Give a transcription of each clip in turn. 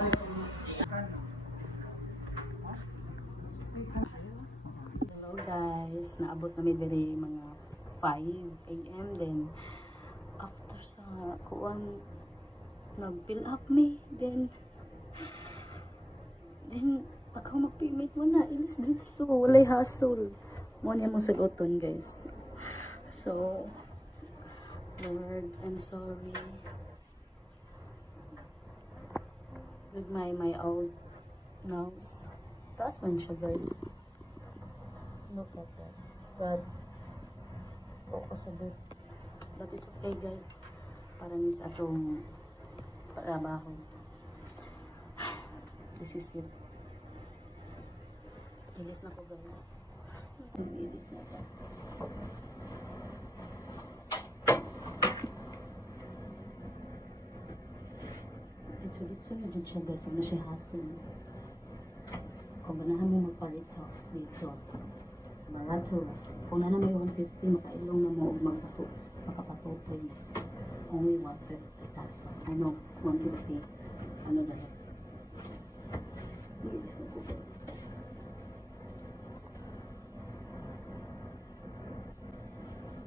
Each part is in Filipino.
Hello guys, naabot kami diri mga 5 AM then after sa kuan nag-fill up me then ako mag-payment mo na ilis dito walay hassle mo niya mong saluton guys. So Lord, I'm sorry with my old nose. Taas man siya guys. Look at that. But focus a bit. But it's okay guys. Para nis atong trabaho. This is it. Ilis na ko guys. Ilis na ka. Dito na dyan siya guys. Ano siya hassle. Kung ganahan mo magpa-retox dito. Barato. Kung na may 150, makailong na mo makapatutoy na. Only 150 peso. Ano, 150. Ano ba yan? Ilis na ko guys.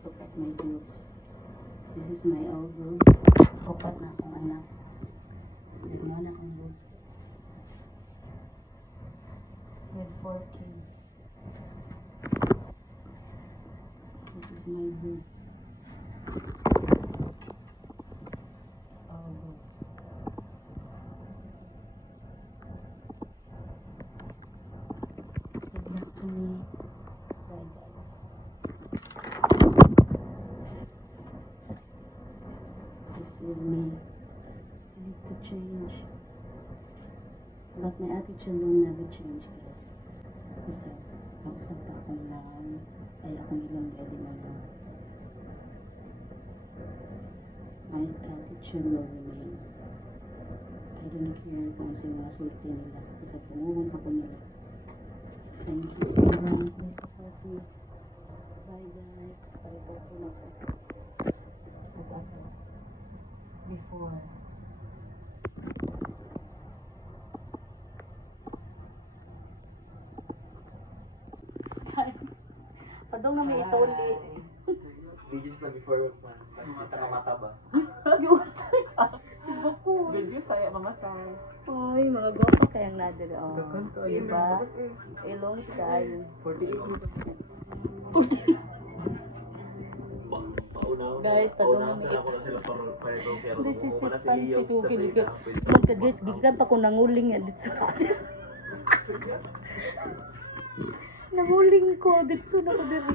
Look at my boobs. This is my old boobs. Kupat na akong anak. Nagmana akong boobs. With 4 kids. This is my boobs. All boobs. Good luck to me. Bye guys. This is me. I need to change. But my attitude will never change guys. Kasi mausap pa akong lang. Ay akong ilang gadi na lang. My attitude will remain. I don't care kung sino masulti nila. Kasi tumuhon ako nila. Thank you so much. Please support me. Bye guys. Bye po po na po. Before. Padong na may ituli. Digits na before man. Kita ka mata ba? Yun. Sibuko. Digits saya mamatay. Ay, mga gopa kayang nadir. Oh. Diba? Ilong style. 48. Guys, padong na may ituli. This is it. Panstitukin. Magka-guys, gigan pa ko nanguling yan dito sa akin. Nanguling ko dito na ko dito.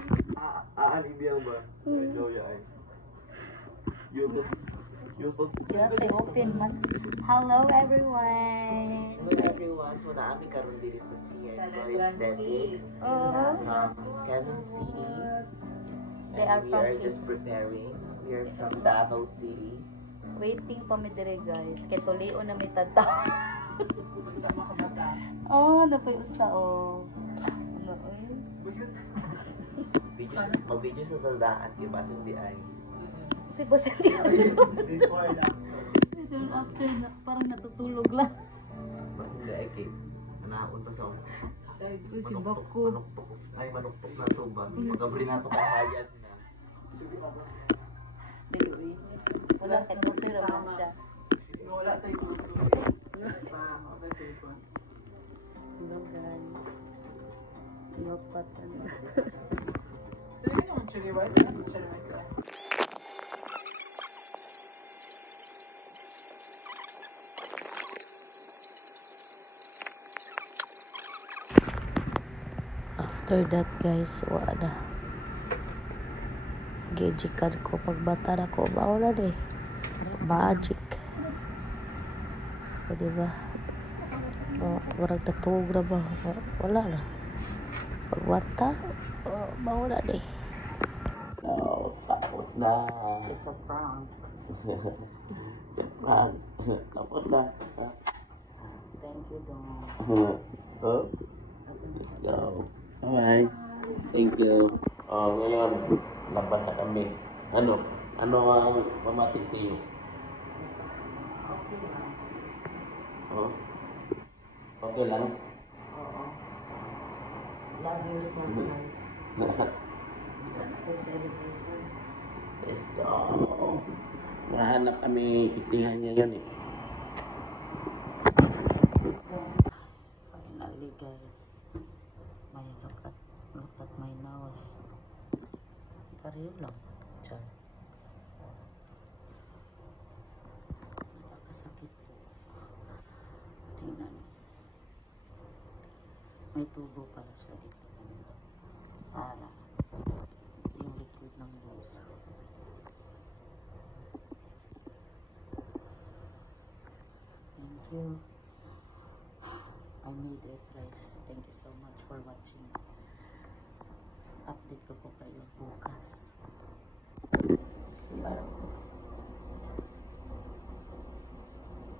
Ibiyang ba? Medyo ay. YouTube. Just I open man. Hello everyone. Hello everyone. So naami karon diri sa CN Aesthetic. Quezon City. They are We from are just preparing. We are from Davao City. waiting pa mi dire guys. Kay tulion na mi tata. Oh, napay usa oh. Ano oy? Mag-video sa taldaan, di ba? Hindi ay. Si boss hindi ako. Then after na, parang natutulog lang. Mas hindi ay kay naunta sa Si Baku. Ay manuktok na to ba? Magabri na to kahayat na. Diluwi. Wala kay doktor naman siya. Wala tayo. Hello guys. Lopat na. After that guys, wala. Gijikan ko pagbata na ko, wala na eh. Magic. O diba? Warang natulog na ba? Wala na. Pagwata, wala na eh. Oh, tapos na. It's a prank. Prank. Tapos na. Thank you, Dong. Oh? Let's go. Alright. Thank you. Oh, ngayon, laban na kami. Ano ang pamatik sa iyo? Okay lang. Oh? Okay lang. Oo. Love yourself, guys. Let's go. Mahanap kami kitingan niya yun eh. Finally, guys. Look at my nose. Pareho lang. Char. Nakakasakit po. Tingnan. May tubo pala siya dito. Para yung liquid ng nose. Thank you. I made it, guys. Thank you so much for watching. Update ko po kayo bukas.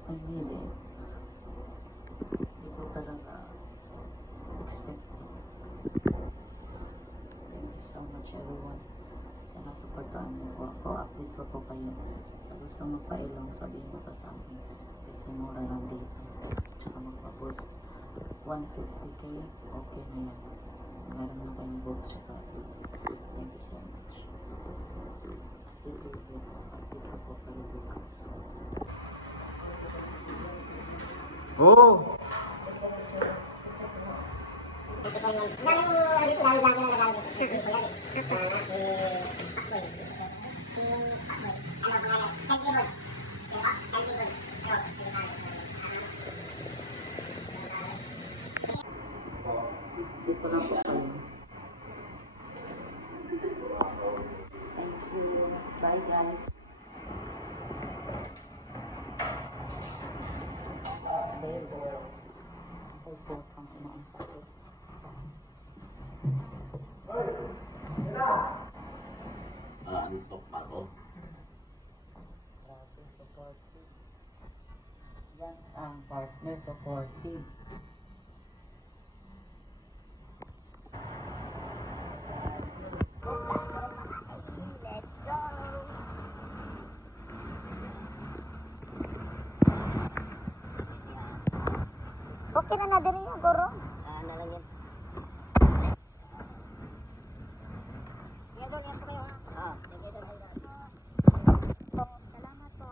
I made it. Hindi ko talaga expected. Thank you so much, everyone. Sana supportahan niyo po ako. Update ko po kayo. Sa gusto magpailong, sabihin mo pa sa akin. Kasi mura lang dito. Tsaka magpa-post 150k, okay na yan. Meron na kayong book tsaka thank you so much. Update ko po kayo bukas. Oh! Dito lang po kayo. Thank you. Bye, guys. Opo, ang umaangkakit. Antok ako. Grabe, supportive. Yan ang partner, supportive. Okay na na diri ya goro. Ano lang yan? Ya do niya kayo ha. Ah. Salamat po.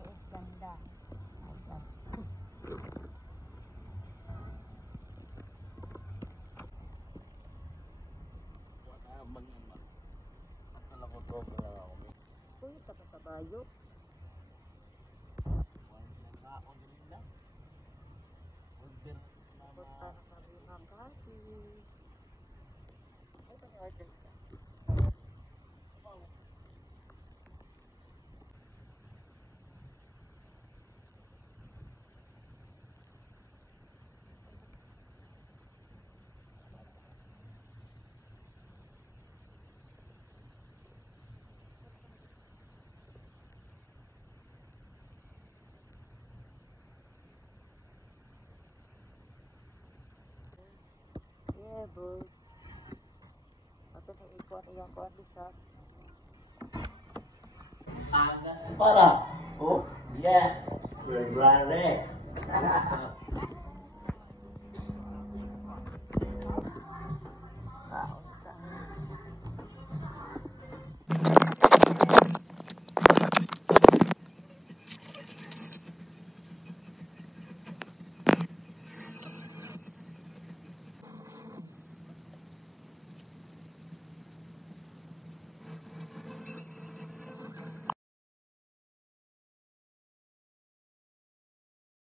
Is ganda. Akala ko to, kaya ako. Uy, tapos sa bayo. Tapos para marina kasi. Ay, pag-order ka. Yeah, boy. Ato na ikuan iyang kuan sa Para! Oh, yeah! Brare!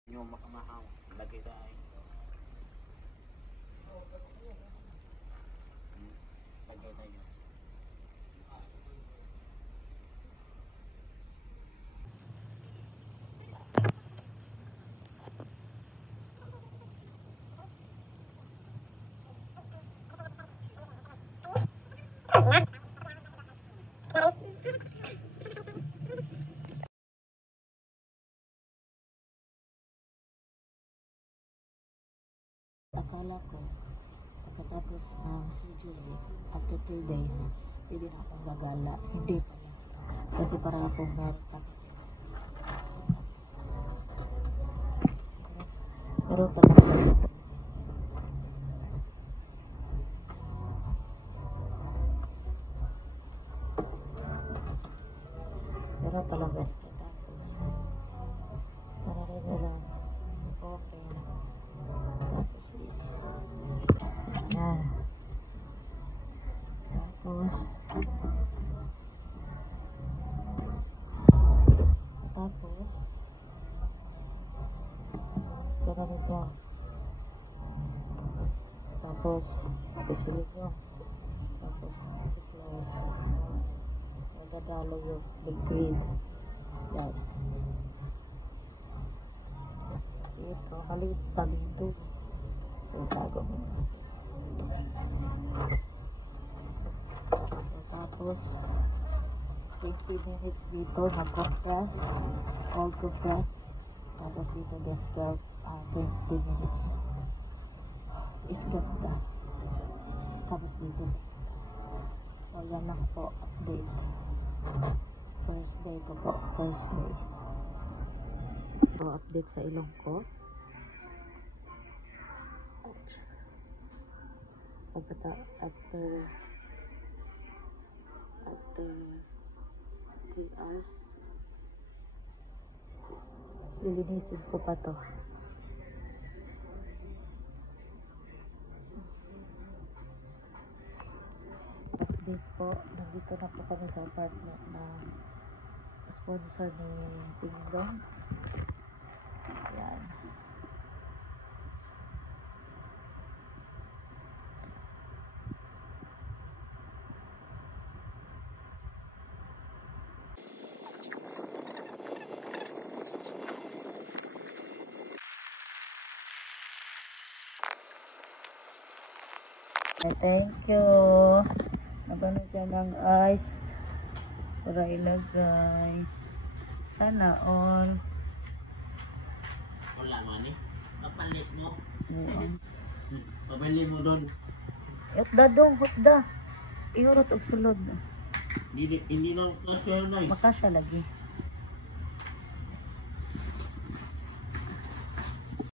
Yung makamahaw, lagay dahil. Lagay na yun. Akala ko, pagkatapos ng surgery, after 3 days, pwede na akong gagala. Hindi pala. Kasi para akong meron. Pero talaga ito. Pero talaga ito. Tapos, nararala lang. Okay. Tapos, yan. Tapos, ganun ito. Tapos, pisilip mo. Tapos, i-close. Magdadalo yung liquid. Yan. Ito, halitan dito. So, tago mo. So, tapos, 50 minutes dito, mag-compress. Cold compress. Tapos dito din, 20 minutes. Isgat na. Tapos dito. So, yan lang po, update. First day ko po, first day. So, update sa ilong ko. After 3 hours, lilinisin ko pa to. Update po, nandito na po kami sa apartment na sponsor ni Tingdong. Yan. Thank you. Nabano siya ng ice para ilagay. Sana all. Wala man eh. Papalit mo. Mm. Papalit mo doon. Hotda dong, hotda. Iurot og sulod. Hindi na kasya na eh. Makasya lagi.